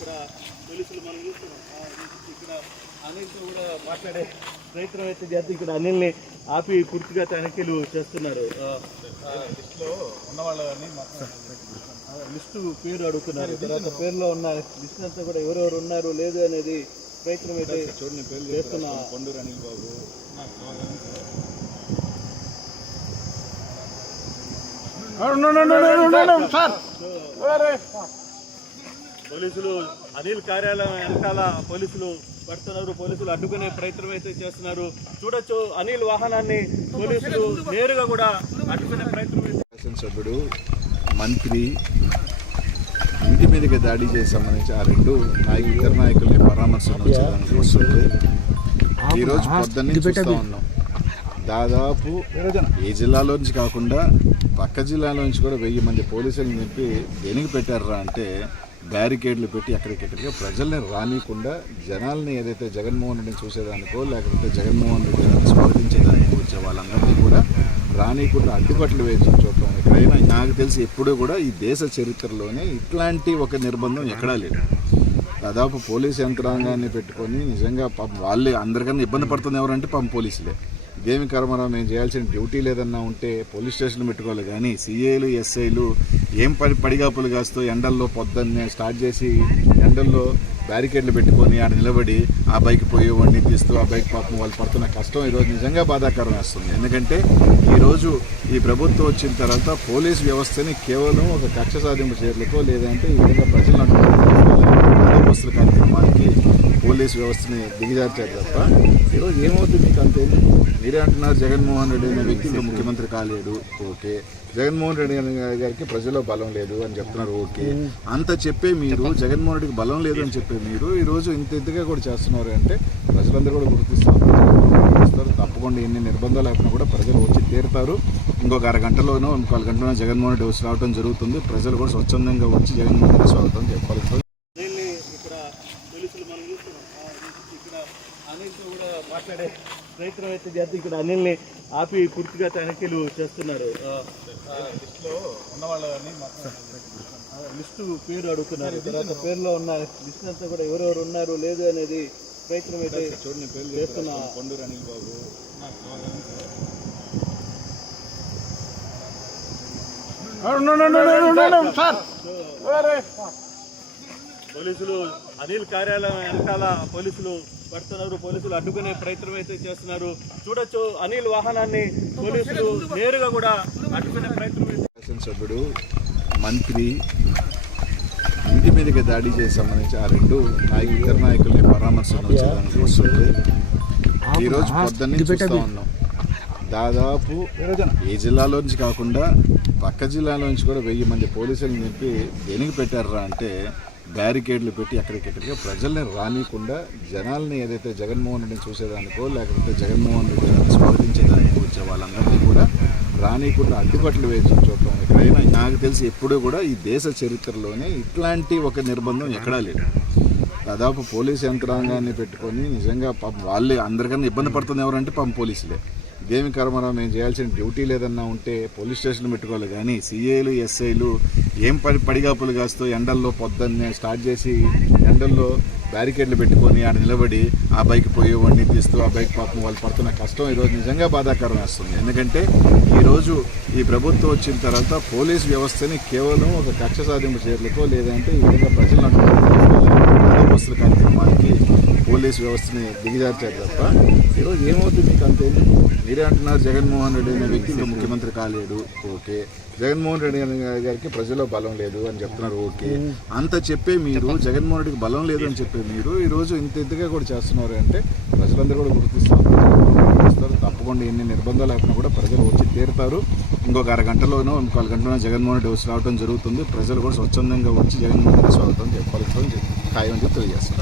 ఇక్కడ పోలీసులు మనం చూస్తున్నాం ఆ, ఇక్కడ అనిల్తో కూడా మాట్లాడే ప్రయత్నం అయితే చేస్తే ఇక్కడ అనిల్ని ఆపి పూర్తిగా తనిఖీలు చేస్తున్నారు లిస్టులో ఉన్న వాళ్ళని ఆ, లిస్టు పేరు అడుగుతున్నారు తర్వాత పేరులో ఉన్న లిస్ట్ అంతా కూడా ఎవరెవరు ఉన్నారు లేదు అనేది ప్రయత్నం అయితే చూడండి పేర్లు చేస్తున్నా కొండూరు అనిల్ బాబు పోలీసులు అనిల్ కార్యాలయం వెనకాల పోలీసులు పడుతున్నారు. పోలీసులు అడ్డుకునే ప్రయత్నం అయితే చేస్తున్నారు. చూడొచ్చు అనిల్ వాహనాన్ని పోలీసులు నేరుగా కూడా అడ్డుకునే ప్రయత్నం అయితే శాసనసభ్యుడు మంత్రి ఇంటి మీదకి దాడి చేసి సంబంధించి ఆ రెండు నాయకు ఇద్దరు నాయకుల్ని పరామర్శలు వచ్చేదానికి ఈరోజు పొద్దున్నే చూస్తూ ఉన్నాం. దాదాపు ఏ జిల్లాలో నుంచి కాకుండా పక్క జిల్లాలో నుంచి కూడా వెయ్యి మంది పోలీసులను నింపి దేనికి పెట్టారా అంటే బ్యారికేడ్లు పెట్టి ఎక్కడికెక్కడికి ప్రజల్ని రానియకుండా జనాల్ని ఏదైతే జగన్మోహన్ రెడ్డిని చూసేదానికో లేకపోతే జగన్మోహన్ రెడ్డి గారిని స్వాగతించేదానికో వచ్చే వాళ్ళందరినీ కూడా రానియకుండా అడ్డుకట్లు వేసి చూడటం ఎక్కడైనా నాకు తెలిసి ఎప్పుడూ కూడా ఈ దేశ చరిత్రలోనే ఇట్లాంటి ఒక నిర్బంధం ఎక్కడా లేదు. దాదాపు పోలీస్ యంత్రాంగాన్ని పెట్టుకొని నిజంగా పాపం వాళ్ళే అందరికన్నా ఇబ్బంది పడుతుంది ఎవరంటే పాపం పోలీసులే. ఇదేమి కర్మరా? మేము చేయాల్సిన డ్యూటీ లేదన్నా ఉంటే పోలీస్ స్టేషన్ పెట్టుకోవాలి. కానీ సీఏలు ఎస్ఐలు ఏం పడి పడిగాపులు కాస్తూ ఎండల్లో పొద్దున్నే స్టార్ట్ చేసి ఎండల్లో బ్యారికేడ్లు పెట్టుకొని ఆడ నిలబడి ఆ బైక్ పోయేవాడిని తీస్తూ ఆ బైక్ పాపం వాళ్ళు పడుతున్న కష్టం ఈరోజు నిజంగా బాధాకరం వేస్తుంది. ఎందుకంటే ఈరోజు ఈ ప్రభుత్వం వచ్చిన తర్వాత పోలీస్ వ్యవస్థని కేవలం ఒక కక్ష సాధింపు చర్యలకో లేదంటే ఈ విధంగా ప్రజలను బస్సుల ఆర్టీఎస్ వ్యవస్థని దిగజార్చారు తప్ప ఈరోజు ఏమవుతుంది మీకు అంత? మీరే అంటున్నారు జగన్మోహన్ రెడ్డి అనే వ్యక్తి ఇంకా ముఖ్యమంత్రి కాలేడు ఓకే. జగన్మోహన్ రెడ్డి గారికి ప్రజల్లో బలం లేదు అని చెప్తున్నారు ఓకే. అంత చెప్పే మీరు జగన్మోహన్ రెడ్డికి బలం లేదు అని చెప్పే మీరు ఈరోజు ఇంత ఇంతగా కూడా చేస్తున్నారు అంటే ప్రజలందరూ కూడా గుర్తిస్తారు. గుర్తిస్తారు. తప్పకుండా ఎన్ని నిర్బంధాలు లేకుండా కూడా ప్రజలు వచ్చి తీరుతారు. ఇంకొక అరగంటలోనో ఇంకొక గంటలోనో జగన్మోహన్ రెడ్డి వచ్చి రావడం జరుగుతుంది. ప్రజలు కూడా స్వచ్ఛందంగా వచ్చి జగన్మోహన్ రెడ్డి స్వాగతం చెప్పాలి దీన్ని ఇక్కడ పోలీసులు మనం చూస్తున్నాం ఆ, ఇక్కడ అనిల్తో కూడా మాట్లాడే ప్రయత్నం అయితే చేస్తే ఇక్కడ అనిల్ని ఆపి పూర్తిగా తనిఖీలు చేస్తున్నారు లిస్టులో ఉన్న వాళ్ళని లిస్టు పేరు అడుగుతున్నారు తర్వాత పేరులో ఉన్న లిస్ట్ అంతా కూడా ఎవరెవరు ఉన్నారు లేదు అనేది ప్రయత్నం అయితే చూడండి పేర్లు చేస్తున్నా కొండూరు అనిల్ బాబు పోలీసులు అనిల్ కార్యాలయం వెనకాల పోలీసులు పడుతున్నారు. పోలీసులు అడ్డుకునే ప్రయత్నం అయితే చేస్తున్నారు. చూడొచ్చు అనిల్ వాహనాన్ని పోలీసులు నేరుగా కూడా అడ్డుకునే ప్రయత్నం అయితే శాసనసభ్యుడు మంత్రి ఇంటి మీదకి దాడి చేసి సంబంధించి ఆ రెండు నాయకు ఇద్దరు నాయకుల్ని పరామర్శలు వచ్చేదానికి వస్తుంటే ఈరోజు పొద్దున్నే చూస్తూ ఉన్నాం. దాదాపు ఏ జిల్లాలో నుంచి కాకుండా పక్క జిల్లాలో నుంచి కూడా వెయ్యి మంది పోలీసులు నింపి దేనికి పెట్టారా అంటే బ్యారికేడ్లు పెట్టి ఎక్కడికెక్కడికి ప్రజల్ని రానియకుండా జనాల్ని ఏదైతే జగన్మోహన్ రెడ్డిని చూసేదానికో లేకపోతే జగన్మోహన్ రెడ్డి గారిని వచ్చే వాళ్ళందరినీ కూడా రానియకుండా అడ్డుకట్లు వేసి చూడటం ఎక్కడైనా నాకు తెలిసి ఎప్పుడూ కూడా ఈ దేశ చరిత్రలోనే ఇట్లాంటి ఒక నిర్బంధం ఎక్కడా లేదు. దాదాపు పోలీస్ యంత్రాంగాన్ని పెట్టుకొని నిజంగా పాపం వాళ్ళే అందరికన్నా ఇబ్బంది పడుతుంది ఎవరంటే పాపం పోలీసులే. ఇదేమి కర్మరా మేము చేయాల్సిన డ్యూటీ లేదన్నా ఉంటే పోలీస్ స్టేషన్ పెట్టుకోవాలి. కానీ సీఏలు ఎస్ఐలు ఏం పడి పడిగాపులు కాస్తూ ఎండల్లో పొద్దున్నే స్టార్ట్ చేసి ఎండల్లో బ్యారికేడ్లు పెట్టుకొని ఆడ నిలబడి ఆ బైక్ పోయేవాడిని తీస్తూ ఆ బైక్ పాపం వాళ్ళు పడుతున్న కష్టం ఈరోజు నిజంగా బాధాకరం వేస్తుంది. ఎందుకంటే ఈరోజు ఈ ప్రభుత్వం వచ్చిన తర్వాత పోలీస్ వ్యవస్థని కేవలం ఒక కక్ష సాధింపు చర్యలకో లేదంటే ఈ విధంగా ప్రజలను బస్సుల కార్యక్రమానికి పోలీస్ వ్యవస్థని దిగజార్చారు తప్ప ఈరోజు ఏమవుతుంది మీకు అంతే మీరే అంటున్నారు జగన్మోహన్ రెడ్డి అనే వ్యక్తి ముఖ్యమంత్రి కాలేడు. ఓకే. జగన్మోహన్ రెడ్డి అనే గారికి ప్రజల్లో బలం లేదు అని చెప్తున్నారు. ఓకే. అంత చెప్పే మీరు జగన్మోహన్ రెడ్డికి బలం లేదు అని చెప్పే మీరు ఈరోజు ఇంత ఇంతగా కూడా చేస్తున్నారు అంటే ప్రజలందరూ కూడా గుర్తిస్తారు. తప్పకుండా ఎన్ని నిర్బంధాలు లేకుండా కూడా ప్రజలు వచ్చి తీరుతారు. ఇంకొక అరగంటలోనో ఇంకొక గంటలోనో జగన్మోహన్ రెడ్డి వచ్చి రావడం జరుగుతుంది. ప్రజలు కూడా స్వచ్ఛందంగా వచ్చి జగన్మోహన్ రెడ్డి స్వాగతం చెప్పాలి ఖాయం చెప్పి తెలియజేస్తారు